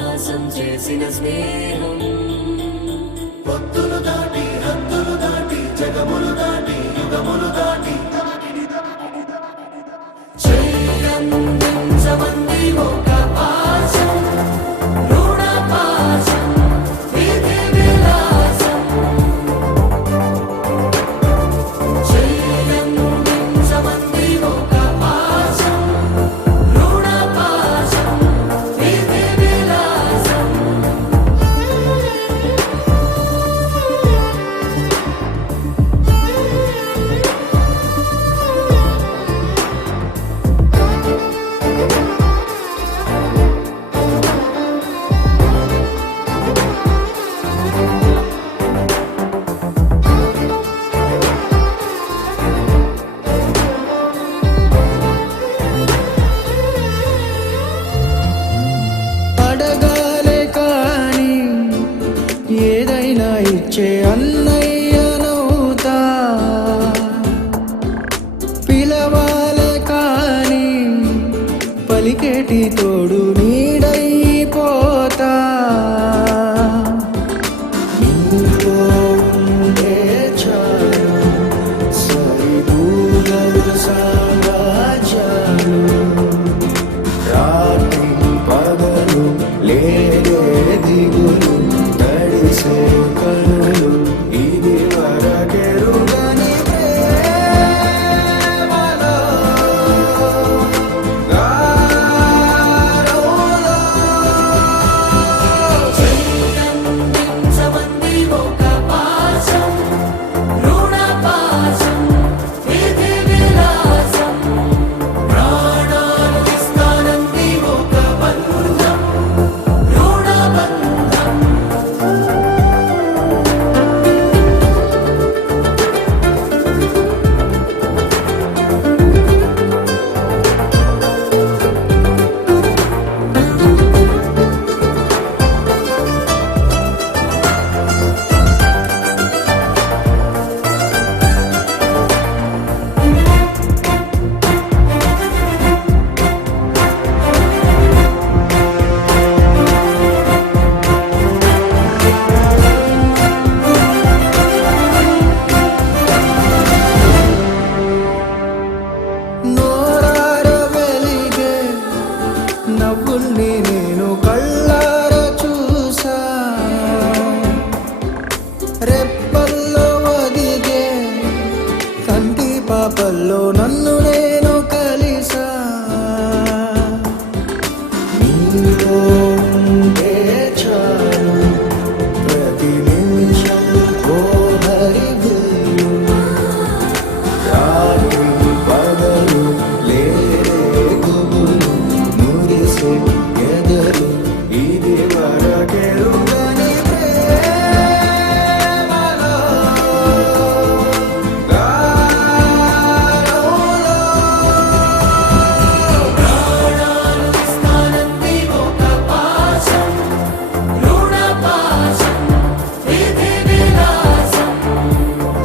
పరిహాసం చేసిన స్నేహం పొత్తులు దాటి హద్దులు దాటి జగములు దాటి యుగములు దాటి చెయ్యందించమంది ఒక పాశం రుణ పాశం విధి విలాసం చెయ్యందించమంది ఒక పాశం రుణ పాశం విధి విలాసం అడగాలే కాని ఏదైనా ఇచ్చే అన్నయ్యనవుతా పిలవాలే కాని పలికేటి తోడు నీడైపోతా నీతో ఉండే చాలు సరిదూగలు సామ్రాజ్యాలు రాత్రి పగలు లేదే దిగులు తడిసే కనులు ఇది వరకెరుగని ప్రేమలో గారోలో చెయ్యందించమంది ఒక పాశం రుణ పాశం విధి విలాసం ప్రాణాలు ఇస్తానంది ఒక బంధం రుణ బంధం నోరార వెలిగే నవ్వుల్ని నేను కళ్ళార చూసా రెప్పల్లో ఒదిగే కంటి పాపల్లో నన్ను నేను కలిసా నీతో ఉండే చాలు ప్రతి నిమిషం ఓ హరివిల్లు రాత్రి పగలు లేరే గుబులు మురిసే ఎదలు ఇది వరకెరుగని ప్రేమలో గారోలో ప్రాణాలు ఇస్తానంది ఒక పాశం రుణ పాశం విధి విలాసం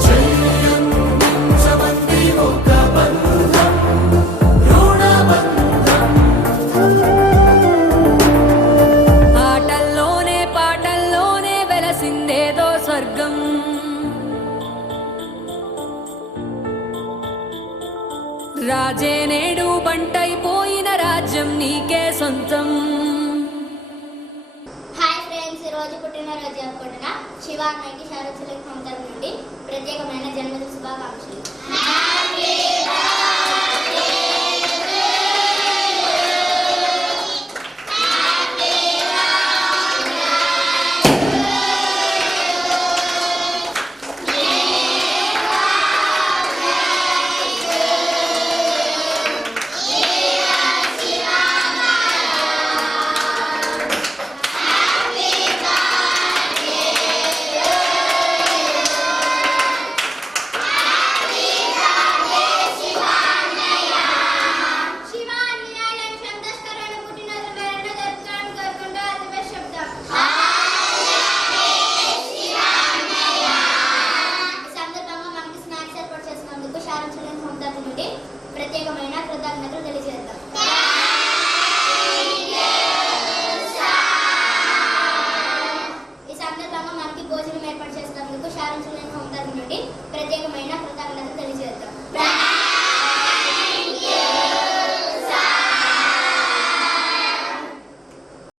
చెయ్యందించమంది ఒక బంధం రుణ బంధం ఆటల్లోనే పాటల్లోనే వెలసిందేదో స్వర్గం రాజే నేడు బంటైపోయిన రాజ్యం నీకే సొంతం హాయ్ ఫ్రెండ్స్, ఈరోజు పుట్టినరోజు జరుపుకుంటున్న శివ అన్నయ్యకి శారదశిలకి తరపు నుండి ప్రత్యేకమైన జన్మదిన శుభాకాంక్షలు. కృతజ్ఞతలు తెలియజేద్దాం. సాధించలేని హోం తరఫు నుండి ప్రత్యేకమైన